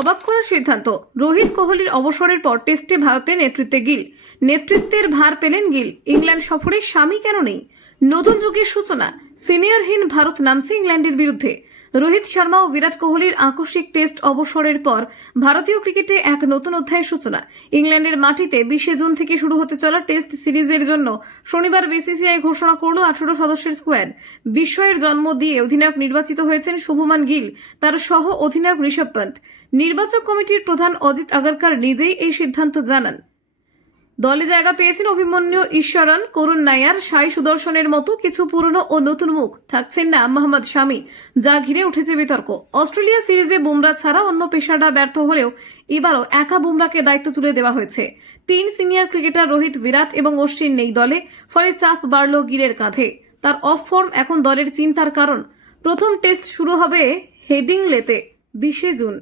অবাক করার সিদ্ধান্ত। রোহিত কোহলির অবসরের পর টেস্টে ভারতের নেতৃত্বের ভার পেলেন গিল। ইংল্যান্ড সফরে স্বামী কেন নেই? নতুন যুগের সূচনা। সিনিয়রহীন ভারত নামছে ইংল্যান্ডের বিরুদ্ধে। রোহিত শর্মা ও বিরাট কোহলির আকস্মিক টেস্ট অবসরের পর ভারতীয় ক্রিকেটে এক নতুন অধ্যায়ের সূচনা। ইংল্যান্ডের মাটিতে 20 জুন থেকে শুরু হতে চলা টেস্ট সিরিজের জন্য শনিবার বিসিসিআই ঘোষণা করল 18 সদস্যের স্কোয়াড। বিস্ময়ের জন্ম দিয়ে অধিনায়ক নির্বাচিত হয়েছেন শুভমান গিল, তার সহ অধিনায়ক ঋষভ পন্ত। নির্বাচক কমিটির প্রধান অজিত আগারকার নিজেই এই সিদ্ধান্ত জানান। দলে জায়গা পেয়েছেন অভিমন্যু ঈশ্বরন, করুণ নায়ার, সাই সুদর্শনের মতো কিছু পুরনো ও নতুন মুখ। থাকছেন না মোহাম্মদ শামি, যা ঘিরে উঠেছে বিতর্ক। অস্ট্রেলিয়া সিরিজে বুমরা ছাড়া অন্য পেশাররা ব্যর্থ হলেও এবারও একা বুমরাকে দায়িত্ব তুলে দেওয়া হয়েছে। 3 সিনিয়র ক্রিকেটার রোহিত, বিরাট এবং অশ্বিন নেই দলে, ফলে চাপ বাড়ল গিলের কাঁধে। তার অফ ফর্ম এখন দলের চিন্তার কারণ। প্রথম টেস্ট শুরু হবে হেডিংলেতে 20 জুন।